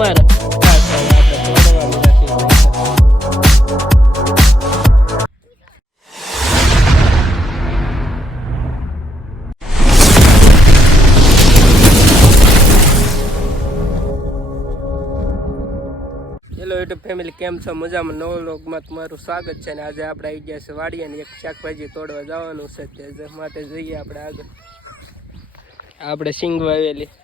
તમારે hello family કેમ છો? મજામાં? નવો લોગમાં તમારું સ્વાગત છે અને આજે આપણે આવી ગયા છે વાડીયાને એક શાકભાજી તોડવા જવાનું છે તે માટે જઈએ આપણે આગળ. આપણે સિંગ વાવેલી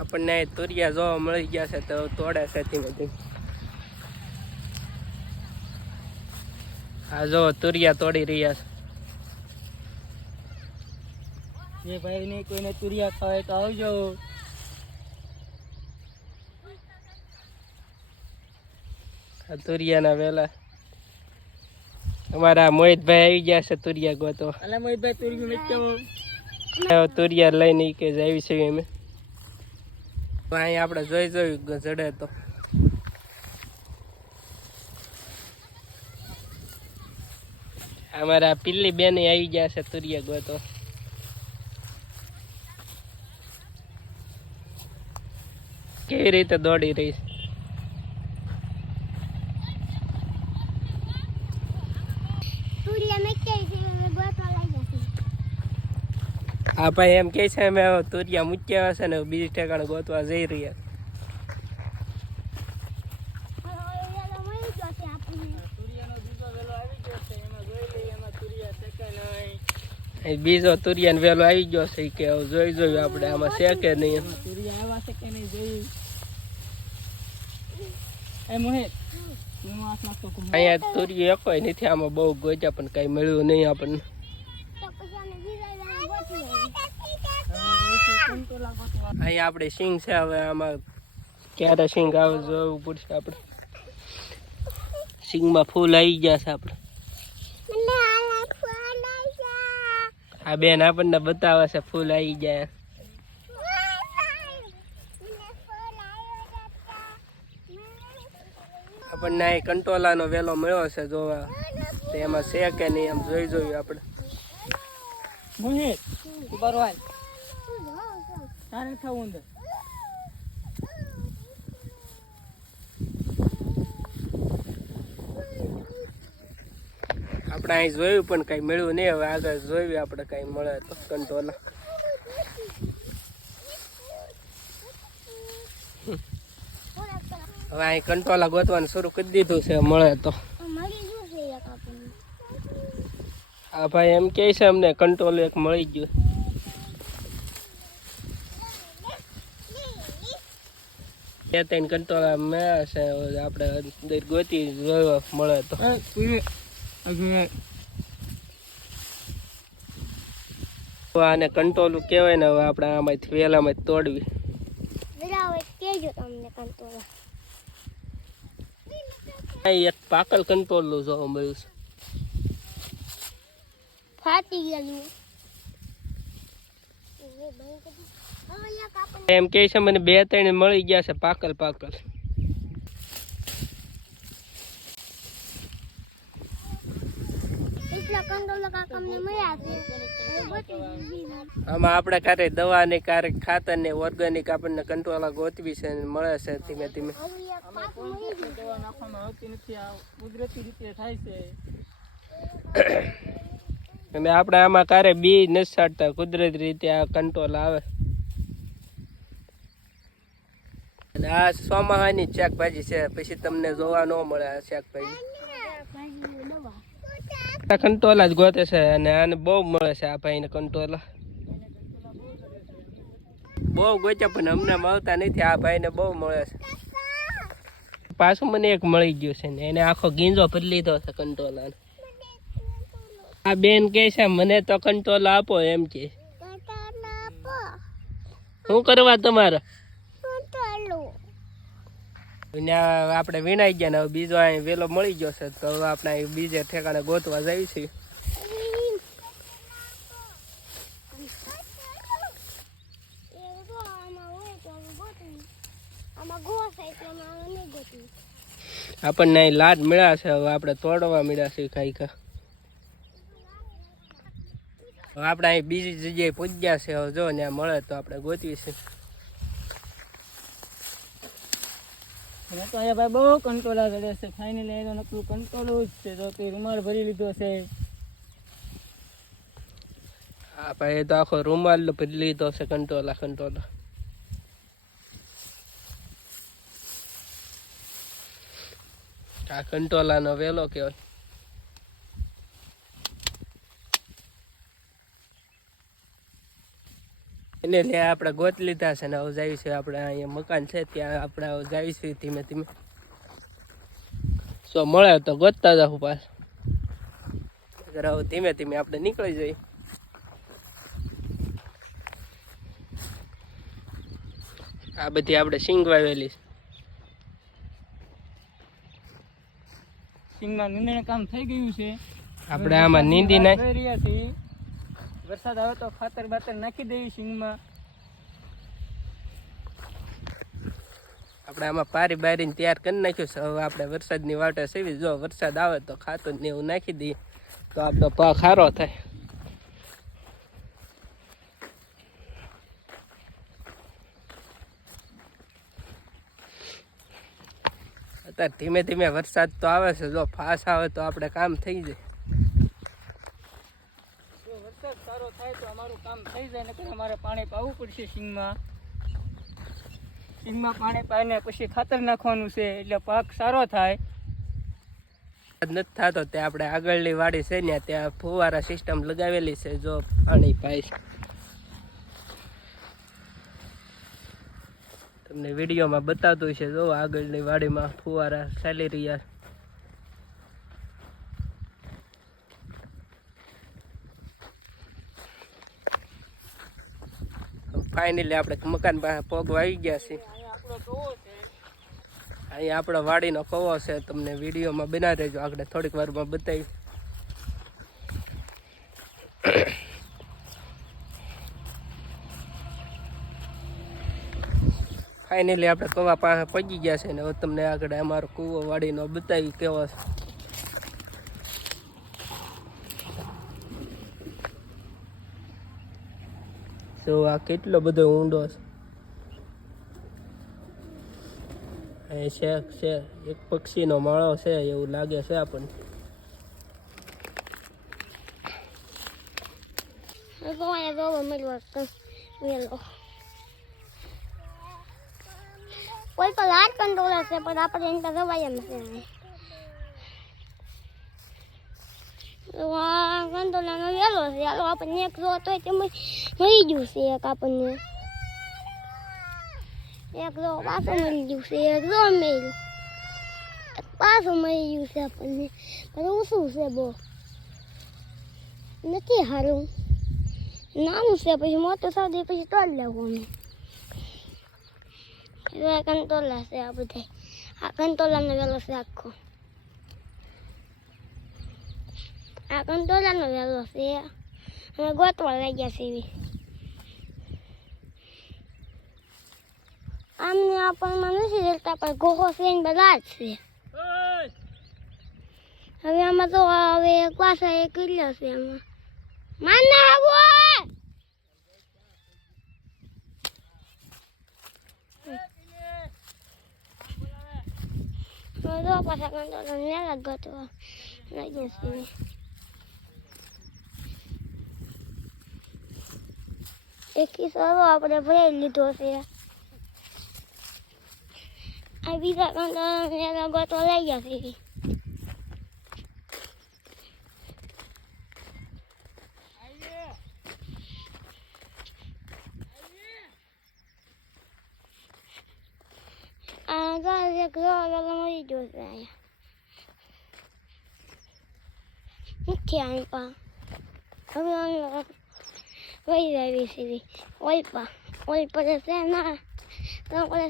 આપણને તુરિયા જોવા મળી ગયા છે તો તોડે છે ધીમે ધીમે હા જો તુરિયા તોડી રહ્યા છે. જે ભાઈ ને કોઈને તુરિયા ખાવે તો આવજો. આ તુરિયાના વેલા. અમારા મોહિતભાઈ આવી ગયા છે તુરિયા ગોતો અલા મોહિતભાઈ તુરિયું તુરિયા લઈને કે આવી છે અમે તો આપણે જોઈ જોયું જડે તો. અમારા પિલ્લી બેન આવી ગયા છે તુરિયા ગોતો કેવી રીતે દોડી રહી છે સૂર્ય મેં કે છે ગોતવા લાગ્યા છે આ ભાઈ એમ કે છે અમે તોરિયા મૂક્યા હશે ને બીજી ઠેકાણે ગોતવા જઈ રહ્યા. છે બીજો વેલો આવી ગયો છે એમાં જોઈ લઈએ એમાં તુરિયા છે કે નહીં અહીં બીજો તુરિયાનો વેલો આવી ગયો છે કે જોઈ જોયું? આપણે આમાં છે કે નહીં છે અહીંયા તુરિયો એક નથી આમાં બહુ ગોજા પણ કઈ મળ્યું નહીં આપણને. અહીંયા આપણે સિંગ છે, હવે આમાં ક્યારે સિંગ આવે જોવું પડશે આપણે. સિંગમાં ફૂલ આવી ગયા છે આપણે. આ બેન આપણને બતાવે છે, ફૂલ આવી ગયા. આપણને અહીં કંટોલાનો વેલો મળ્યો છે, જોવા. એમાં છે કે નહીં એમ જોઈ જોયું આપણે. મોહિત તું બારો હાલ તારે ખાવું અંદર. આપણે અહીં જોયું પણ કઈ મળ્યું નહીં. હવે આગળ જોયું આપણે કઈ મળે તો કંટોલા હવે અહીં કંટોલા ગોતવાનું શરૂ કરી દીધું છે મળે તો મળી ગયું છે એક આપણને આ ભાઈ એમ કહે છે અમને કંટ્રોલ એક મળી ગયો. બે ત્રણ કંટ્રોલ મેળા છે આપણે ગોતી જોયો મળે તો. આને કંટ્રોલ કહેવાય ને હવે આપણે આમાંથી વેલામાંથી તોડવી. એક પાકલ કંટ્રોલ જોવા મળ્યું છે. ફાટી ગયેલું એમ કહે છે મને બે ત્રણ મળી ગયા છે પાકલ પાકલ. આમાં આપણે ખાતે દવા ને ક્યારેક ખાતર ને ઓર્ગેનિક આપણને કંટ્રોલા ગોતવી છે ને મળે છે ધીમે ધીમે. કુદરતી રીતે થાય છે. અને આપણે આમાં ક્યારે બી નથી સાડતા કુદરતી રીતે આ કંટ્રોલ આવે. અને આ સોમાહાની શાકભાજી છે, પછી તમને જોવા ન મળે આ શાકભાજી. કંટોલા જ ગોતે છે અને આને બહુ મળે છે આ ભાઈને કંટોલા બહુ ગોચ્યા પણ અમને મળતા નથી, આ ભાઈને બહુ મળે છે. પાછું મને એક મળી ગયું છે ને, એને આખો ગીંજો ભરી લીધો છે કંટોલાનો આ બેન કહે છે, મને તો કંટ્રોલ આપો, એમ કે. શું કરવા તમારે? આપણે વિનાઈ ગયા ને બીજો અહીં વેલો મળી ગયો છે, તો હવે આપણે બીજે ઠેકાણે ગોતવા જઈએ ગોતું આપણને લાડ મળ્યા છે, હવે આપણે તોડવા મળ્યા છે કાંઈ કા આપણે અહીં બીજી જગ્યાએ પૂજ્યા છે. હવે જો ત્યાં મળે તો આપણે ગોતવીશું તો અહીંયા ભાઈ બહુ કંટોલા ચડે છે ફાઇનલી એનો નકરું કંટોલું જ છે. તો તે રૂમાલ ભરી લીધો છે. હા ભાઈ તો આખો રૂમાલ ભરી લીધો છે કંટોલા કંટોલા આ કંટોલાનો વેલો કહેવાય. એને લે આપણે ગોત લીધા છે ને હવે જઈશું આપણે અહીંયા મકાન છે ત્યાં આપણે હવે જઈશું ધીમે ધીમે. સો મળે તો ગોતતા જાઉં પાસ હવે ધીમે ધીમે આપણે નીકળી જઈએ. આ બધી આપણે સિંગ વાવેલી છે. સિંગમાં નીંદણ કામ થઈ ગયું છે. આપણે આમાં નીંદી નાખી રહ્યા છીએ. વરસાદ આવે તો ખાતર બાતર નાખી દેવી સિંગમાં. આપણે આમાં પારી બારીને તૈયાર કરી નાખ્યું હવે આપણે વરસાદની વાટે સેવી. જો વરસાદ આવે તો ખાતર ને એવું નાખી દઈએ. તો આપણો પાક સારો થાય. અત્યારે ધીમે ધીમે વરસાદ તો આવે છે. જો ફાસ આવે તો આપણે કામ થઈ જાય જો વરસાદ સારો થાય તો અમારું કામ થઈ જાય, નકર અમારે પાણી પાવું પડશે સિંગમાં. સિંગમાં પાણી પાઈને પછી ખાતર નાખવાનું છે, એટલે પાક સારો થાય. નથી થતો, તે આપણે આગળની વાડી છે ને, ત્યાં ફુવારા સિસ્ટમ લગાવેલી છે, જો પાણી છે તમને વિડીયોમાં બતાવતું છે જો આગળની વાડીમાં ફુવારા ચાલી રહ્યા ફાઇનલી આપણે મકાન પાસે પગ વાવી ગયા છે. અહીંયા આપણો વાડીનો કવો છે, તમને વિડીયોમાં બના રહેજો આગળ થોડીક વારમાં બતાવી. ફાઇનલી આપણે કવા પાસે પગી ગયા છે ને તમને આગળ અમારો કૂવો વાડીનો બતાવી કેવો છે. તો આ કેટલો બધો ઊંડો છે. અહીં છે એક પક્ષીનો માળો છે, એવું લાગે છે આપણને. કોઈ પર લાઈટ કંટ્રોલર છે, પણ આપણે એને રવાય એમ છે. કંટ્રોલરનો વેલો છે હાલો, આપણને એક જો તો તે મળી ગયું છે એક આપણને. એક જો પાછું મળી ગયું છે, એક જો મળ્યું પાછું મળી ગયું છે આપણને. પણ ઓછું છે બહુ નથી સારું નાનું છે, પછી મોટું સાદી પછી તોડ લેવું અમે. કંટોલા છે આ બધા આ કંટોલાનો વેલો છે આખો. આ કંટોલાનો વેલો છે અમે ગોતવા લાગ્યા ગયા છીએ આમને આપણમાં નથી દેતા પણ ગોહો છે ને બધા જ છે હવે આમાં તો હવે પાછા એક કિલ્લો છે આમાં માના આવો જો પાછા કંટ્રોલ ને લાગતો લાગ્યો છે એક કિસ્સો આપણે ભરી લીધો છે. આ બીજા કંટ્રોલ ગોતો લઈ ગયા છે. મરી આમ વહી આવી છીએ ઓલપા ઓલપા છે ના તો આપણે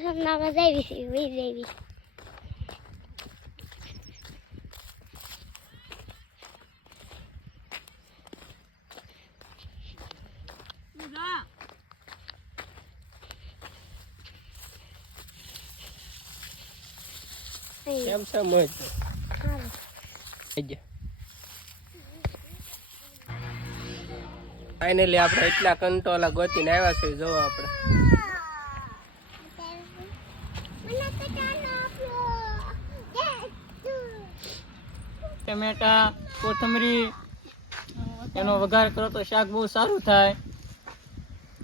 Всем માં જઈ ફાઇનલી આપણે એટલા કંટોલા ગોતીને આવ્યા છે જો આપણે. ટમેટા કોથમરી, એનો વઘાર કરો તો શાક બહુ સારું થાય.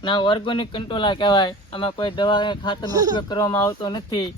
ના ઓર્ગોનિક કંટોલા કહેવાય. આમાં કોઈ દવા ખાતરનો ઉપયોગ કરવામાં આવતો નથી.